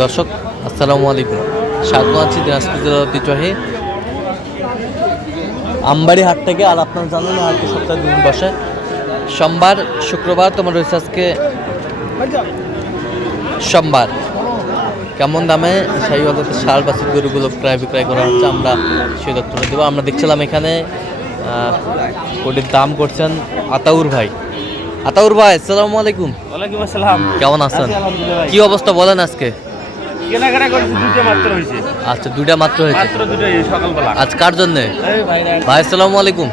দর্শক, আসসালামু আলাইকুম। স্বাগত আছি দিনাজপুর জেলার আমবাড়ি হাট থেকে, আর আপনার জানেন হাটটি সপ্তাহে দিন বসে। সোমবার, শুক্রবার, তোমার রয়েছে আজকে সোমবার। কেমন দামে সেই অর্থাৎ সার বাসির গরুগুলো ক্রয় বিক্রয় করা হচ্ছে, আমরা সেই তথ্যটা দেবো। আমরা দেখছিলাম এখানে ওটির দাম করছেন আতাউর ভাই। আতাউর ভাই আসসালামু আলাইকুম। ওয়ালাইকুম আসসালাম। কেমন আছেন। কি অবস্থা বলেন আজকে? কেনাকাটা করেছি দুটো মাত্র হয়েছে। আচ্ছা দুইটা মাত্র হয়েছে? মাত্র দুটো এই সকালবেলা। আজ কার জন্য? ভাই ভাই আসসালামু আলাইকুম।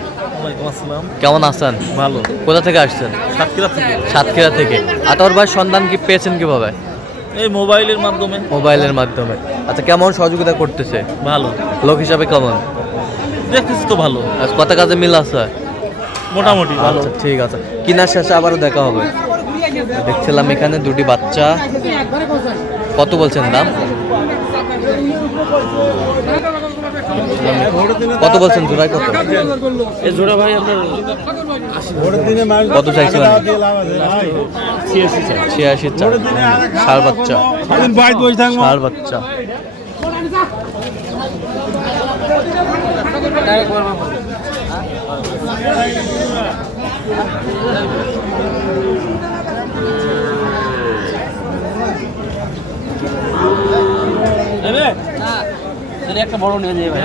কেমন আছেন? ভালো। কোথা থেকে আসছেন? সাতক্ষীরা থেকে। সাতক্ষীরা থেকে। আতাউর ভাই সন্ধান কি পেয়েছেন কীভাবে? এই মোবাইলের মাধ্যমে। মোবাইলের মাধ্যমে। আচ্ছা কেমন সহযোগিতা করতেছে? ভালো। লোক হিসাবে কেমন? দেখতেছি তো ভালো। আজ কত কাজে মিল আছে? মোটামুটি ভালো। আচ্ছা ঠিক আছে। কিনার শেষে আবারও দেখা হবে। দেখছিলাম এখানে দুটি বাচ্চা। কত বলছেন দাম? কত বলছেন জোড়ায় কত? এই জোড়া ভাই আপনার কত চাইছিলেন ছিয়াশি চার ষাট বাচ্চা। ষাট বাচ্চা। একটা বড় নিয়ে ভাই।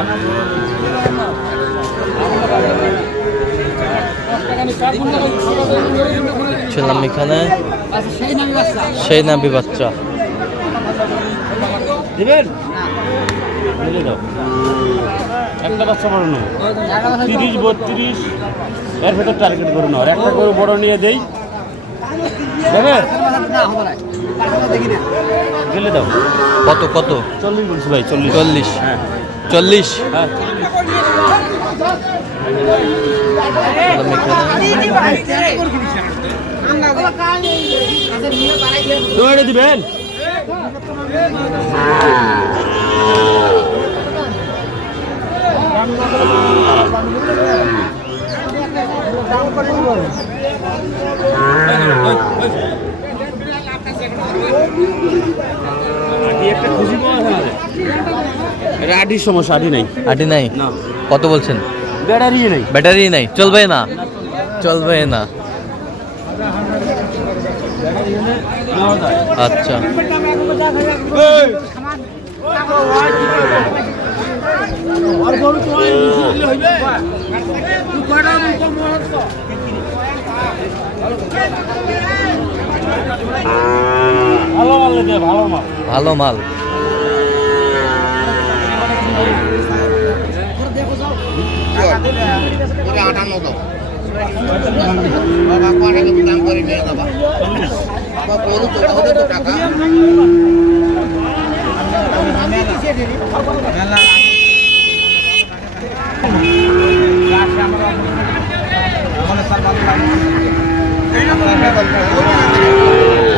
ছিলাম এখানে? সেই নাবি বাচ্চা। দেবেন? দিলে দাও। একটা বাচ্চা বড় নেব। তিরিশ বত্রিশ এর ভেতর টার্গেট করে নেওয়ার একটা করে বড় নিয়ে দেই। গেলে দাও। কত কত? চল্লিশ বলছি ভাই চল্লিশ। চল্লিশ। হ্যাঁ। চল্লিশ? হ্যাঁ। দৌড়ে দিবেন? আটির সমস্যা আটি নাই। আটি নাই? কত বলছেন? ব্যাটারি নেই। ব্যাটারি নাই। চলবে না। চলবে না। আচ্ছা। ভালো মাল। দে ভালো মাল ভালো মাল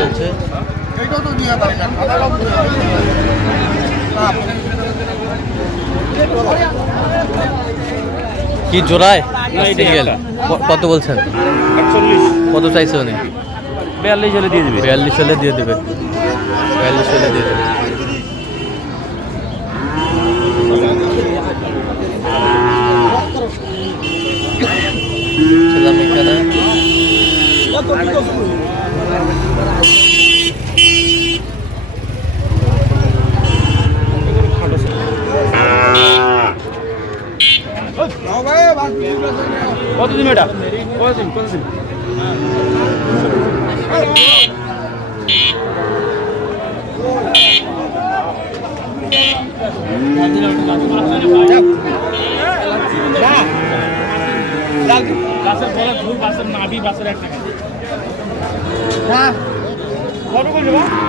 চলছে। কি জোড়ায় সিঙ্গেল কত বলছেন? কত চাইছে উনি? বিয়াল্লিশ হলে দিয়ে দিবে। বিয়াল্লিশ হলে দিয়ে দেবে। বিয়াল্লিশ হলে দিয়ে দেবে। ছিলাম এখানে কত দিন এটা? কত দিন কত দিন দেখছিলাম এখানে দামাদামি চলছে গেলে দাও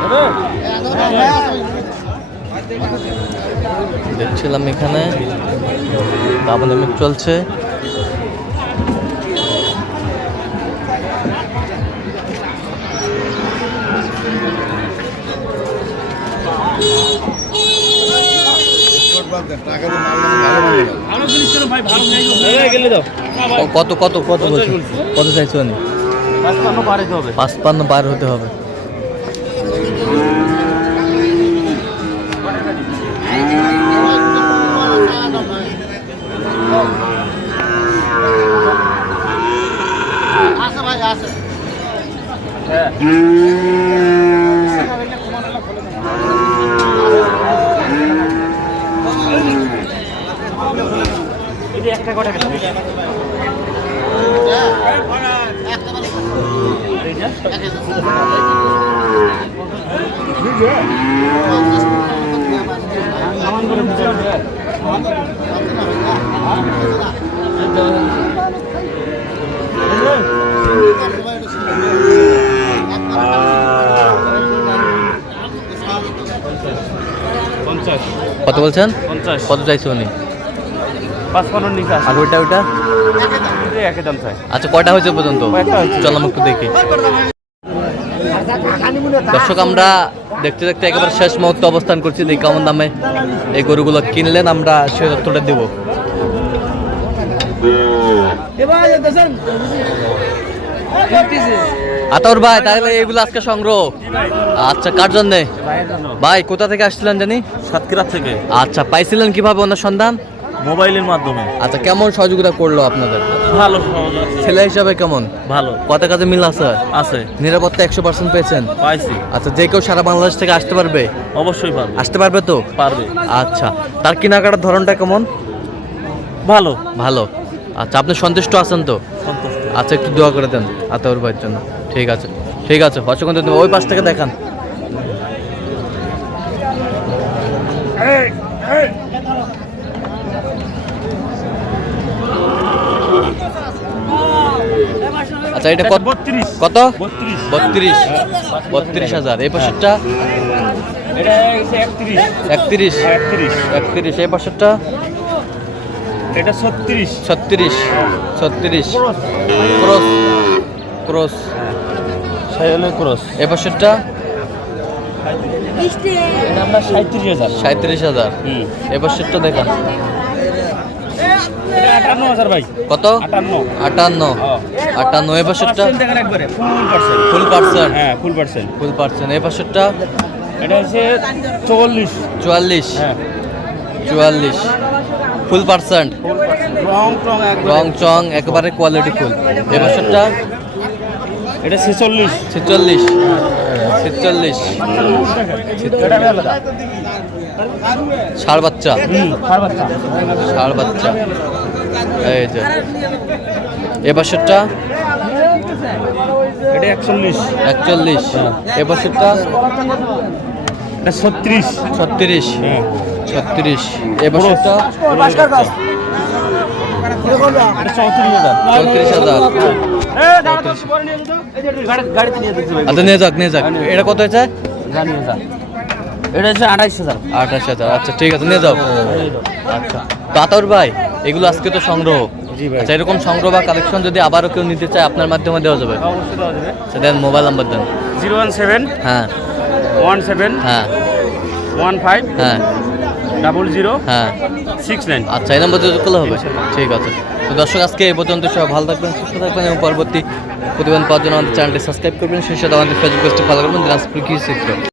ক- কত কত কত বলছে? কত চাইছো উনি পাঁচপান্ন পার হতে হবে। পাঁচপান্ন পার হতে হবে। আছে ভাই আছে একটা কটা খেলা আমার কত বলছেন? কত চাইছে উনি? নিচে আর ওইটা ওইটা? একই দাম চাই। আচ্ছা কয়টা হয়েছে পর্যন্ত? চলো একটু দেখি। দর্শক আমরা দেখতে দেখতে একেবারে শেষ মুহূর্তে অবস্থান করছি। দেখি কেমন দামে এই গরুগুলো কিনলেন। আমরা সে তথ্যটা দেবো। আতর ভাই তাহলে এইগুলো আজকে সংগ্রহ। আচ্ছা কার জন্যে? ভাই কোথা থেকে আসছিলেন জানি? সাতক্ষীরা থেকে। আচ্ছা পাইছিলেন কীভাবে ওনার সন্ধান? মোবাইলের মাধ্যমে। আচ্ছা কেমন সহযোগিতা করল আপনাদের? ভালো ছেলে হিসাবে কেমন? ভালো। কত কাজে মিল আছে? আছে। নিরাপত্তা একশো পার্সেন্ট পেয়েছেন? পাইছি। আচ্ছা যে কেউ সারা বাংলাদেশ থেকে আসতে পারবে? অবশ্যই পারবে। আসতে পারবে তো? পারবে। আচ্ছা তার কেনাকাটার ধরনটা কেমন? ভালো। ভালো। আচ্ছা আপনি সন্তুষ্ট আছেন তো? আচ্ছা একটু দোয়া করে দেন আতাউর ভাইয়ের জন্য। ঠিক আছে ঠিক আছে অসংখ্য ধন্যবাদ। ওই পাশ থেকে দেখান। আচ্ছা এটা কত বত্রিশ। কত? বত্রিশ। বত্রিশ। হাজার। এই পাশেরটা? একত্রিশ। একত্রিশ। একত্রিশ। একত্রিশ। এই পাশেরটা? এটা ছত্রিশ। ছত্রিশ ছত্রিশ। Cross cross. সাইকেলের ক্রস। আমরা সাঁত্রিশ হাজার। সাঁত্রিশ হাজার। হুম। এই পাশেরটা দেখান আটান্ন হাজার ভাই। কত? আটান্ন। আটান্ন। হ্যাঁ। আটান্ন। পাশেরটা? Percent full percent full percent হ্যাঁ ফুল পার্সেন্ট ফুল পার্সেন্ট এই পাশেরটা? এটা হচ্ছে চল্লিশ চুয়াল্লিশ। হ্যাঁ। চুয়াল্লিশ। ফুল পার্সেন্ট। রং চং একেবারে কোয়ালিটি ফুল। এই পাশেরটা এটা ছেচল্লিশ। ছেচল্লিশ। ছেচল্লিশ। ষাড় বাচ্চা। ষাড় বাচ্চা। এই যে। এ পাশেরটা এটা একচল্লিশ। একচল্লিশ। এ পাশেরটা এটা ছত্রিশ। ছত্রিশ। হ্যাঁ। ছত্রিশ। চৌত্রিশ হাজার। দেখতে আচ্ছা নিয়ে যাক নিয়ে যাক। এটা কত হয়েছে? এটা হচ্ছে হাজার। আঠাশ হাজার। আচ্ছা ঠিক আছে নিয়ে যাও। আচ্ছা। তাতর ভাই এগুলো আজকে তো সংগ্রহ। জি আচ্ছা এরকম সংগ্রহ বা কালেকশন যদি আবারও কেউ নিতে চায় আপনার মাধ্যমে দেওয়া যাবে। অবশ্যই দেওয়া যাবে। আচ্ছা দেন মোবাইল নাম্বার দেন। জিরো ওয়ান সেভেন হ্যাঁ। ওয়ান সেভেন হ্যাঁ। ওয়ান ফাইভ হ্যাঁ। ডাবল জিরো হ্যাঁ। Six nine. আচ্ছা এই নম্বর যোগাযোগ করলে হবে? ঠিক আছে। তো দর্শক আজকে এই পর্যন্ত সব ভালো থাকবেন সুস্থ থাকবেন এবং পরবর্তী প্রতিবেদন পাওয়ার জন্য আমাদের চ্যানেলটি সাবস্ক্রাইব করবেন। সেই সাথে আমাদের ফেসবুক পেজটি ফলো করবেন। দিনাজপুর কৃষি চিত্র